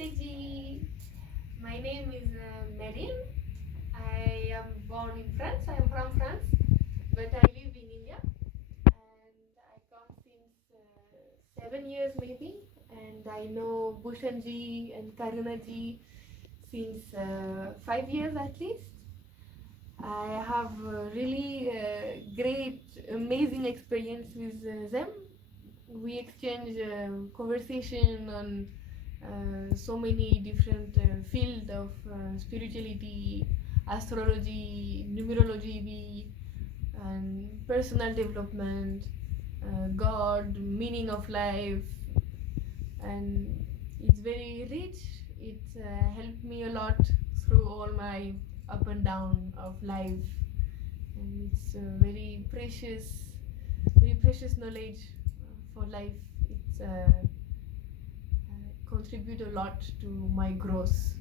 Namaste ji. My name is Mariam. I am born in France. I am from France, but I live in India, and I come since 7 years maybe. And I know Bhushan ji and Karuna ji since 5 years at least. I have a really great, amazing experience with them. We exchange conversation on so many different fields of spirituality, astrology, numerology, and personal development, God, meaning of life, and it's very rich. It helped me a lot through all my up and down of life, and it's very precious knowledge for life. It's contribute a lot to my growth.